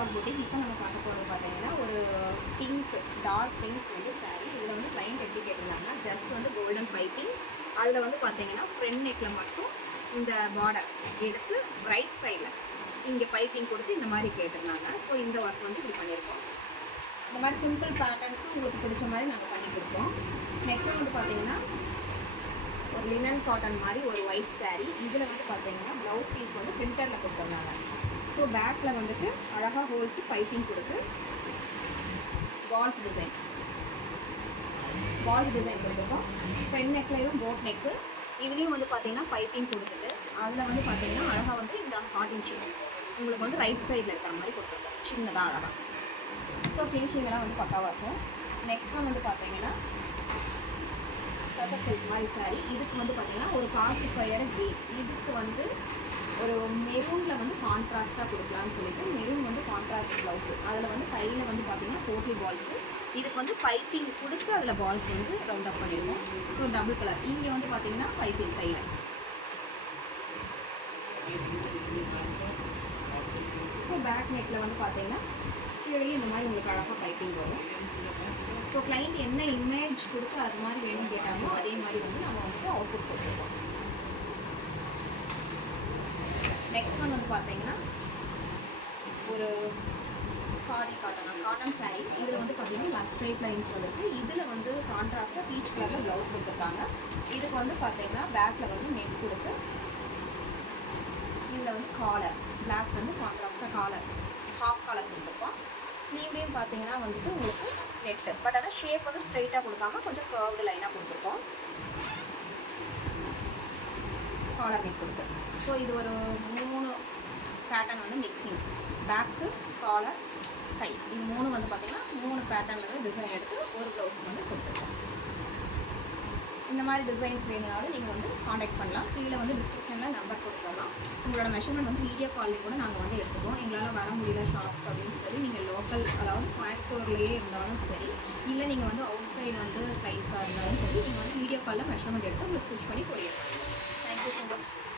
Peacock boutique. இப்போ நம்ம பார்க்க போகிறது பார்த்தீங்கன்னா ஒரு பிங்க், டார்க் பிங்க் வந்து சாரீ. இதில் வந்து கிளைண்ட் எப்படி கேட்டிருந்தாங்கன்னா, ஜஸ்ட் வந்து கோல்டன் பைப்பிங், அதில் வந்து பார்த்தீங்கன்னா ஃப்ரண்ட் நெக்கில் மட்டும் இந்த பார்டர் எடுத்து ரைட் சைடில் இங்கே பைப்பிங் கொடுத்து இந்த மாதிரி கேட்டிருந்தாங்க. ஸோ இந்த ஒர்க் வந்து இப்படி பண்ணியிருக்கோம். இந்த மாதிரி சிம்பிள் பேட்டர்ன்ஸும் உங்களுக்கு பிடிச்ச மாதிரி நாங்கள் பண்ணி கொடுப்போம். நெக்ஸ்ட் வந்து பார்த்தீங்கன்னா ஒரு லினன் காட்டன் மாதிரி ஒரு ஒயிட் சாரீ. இதில் வந்து பார்த்தீங்கன்னா ப்ளவுஸ் பீஸ் வந்து பிரிண்டரில் கொடுத்துருந்தாங்க. ஸோ பேக்கில் வந்துட்டு அழகாக ஹோல்ஸு பைப்பிங் கொடுத்து பால்ஸ் டிசைன் கொடுத்துருக்கோம். ஃப்ரண்ட் நெக்லையும் போட் நெக்கு, இதுலேயும் வந்து பார்த்தீங்கன்னா பைப்பிங் கொடுத்துட்டு அதில் வந்து பார்த்தீங்கன்னா அழகாக வந்து இந்த ஹார்டின் ஷேப் உங்களுக்கு வந்து ரைட் சைடில் இருக்கிற மாதிரி கொடுத்துருக்கோம், சின்னதாக அழகாக. ஸோ ஃபினிஷிங்கெல்லாம் வந்து பக்காவாக இருக்கும். நெக்ஸ்ட் ஒன் வந்து பார்த்தீங்கன்னா சில்க் மாதிரி சாரீ. இதுக்கு வந்து பார்த்தீங்கன்னா ஒரு பாசிஃபயர் க்ரீன், இதுக்கு வந்து ஒரு மெரூனில் வந்து கான்ட்ராஸ்ட்டாக கொடுக்கலான்னு சொல்லிட்டு மெரூன் வந்து கான்ட்ராஸ்ட் ப்ளவுஸு. அதில் வந்து கையில் வந்து பார்த்தீங்கன்னா போட்டி பால்ஸு, இதுக்கு வந்து பைப்பிங் கொடுத்து அதில் பால்ஸ் வந்து ரவுண்ட் அப் பண்ணிடுவோம். So double colour. இங்கே வந்து பார்த்தீங்கன்னா பைப்பிங் கையில். ஸோ பேக் நெக்கில் வந்து பார்த்தீங்கன்னா கீழே இந்த மாதிரி உங்களுக்கு அழகாக பைப்பிங் வரும். ஸோ கிளைண்ட் என்ன இமேஜ் கொடுத்து அது மாதிரி வேணும்னு கேட்டாங்களோ அதே மாதிரி வந்து நம்ம வந்துட்டு அவுட்புட் கொடுத்துருக்கோம். நெக்ஸ்ட் ஒன் வந்து பார்த்தீங்கன்னா ஒரு காட்டன் சாரீ. இதில் வந்து பார்த்தீங்கன்னா ஸ்ட்ரைட் லைன்ஸ் வந்துருக்கு. இதில் வந்து கான்ட்ராஸ்ட்டாக பீச் கலரில் ப்ளவுஸ் கொடுத்துருக்காங்க. இதுக்கு வந்து பார்த்தீங்கன்னா பேக்கில் வந்து நெட் கொடுத்து இதில் வந்து காலர் பிளாக் வந்து கான்ட்ராஸ்ட்டாக காலர் ஹாஃப் காலர் கொடுத்துருக்கோம். ஸ்லீவ்லேயும் பார்த்தீங்கன்னா வந்துட்டு உங்களுக்கு நெட்டு, பட் ஆனால் ஷேப் வந்து ஸ்ட்ரைட்டாக கொடுக்காம கொஞ்சம் கர்வ்டு லைனாக கொடுத்துருக்கோம். காலர் நெக் கொடுத்து. ஸோ இது ஒரு 3 பேட்டர்ன் வந்து மிக்சிங், பேக்கு, காலர், கை, இது 3 வந்து பார்த்தீங்கன்னா 3 பேட்டர்னில் வந்து டிசைன் எடுத்து ஒரு ப்ளவுஸ் வந்து கொடுத்துருக்கோம். இந்த மாதிரி டிசைன்ஸ் வேணுனாலும் நீங்கள் வந்து காண்டாக்ட் பண்ணலாம். கீழே வந்து டிஸ்கிரிப்ஷனில் நம்பர் கொடுத்துடலாம். உங்களோட மெஷர்மெண்ட் வந்து வீடியோ கால்லேயே கூட நாங்கள் வந்து எடுத்துக்குவோம். எங்களால் வர முடியல ஷாப் அப்படின்னு சரி, நீங்கள் லோக்கல் அதாவது கோயம்புத்தூர்லேயே இருந்தாலும் சரி, இல்லை நீங்கள் வந்து அவுட் சைடு வந்து கிளைண்ட்ஸாக இருந்தாலும் சரி, நீங்கள் வந்து வீடியோ காலில் மெஷர்மெண்ட் எடுத்து உங்களுக்கு ஸ்டிச் பண்ணி கொரியர் பண்ணுங்கள். Thank you so much.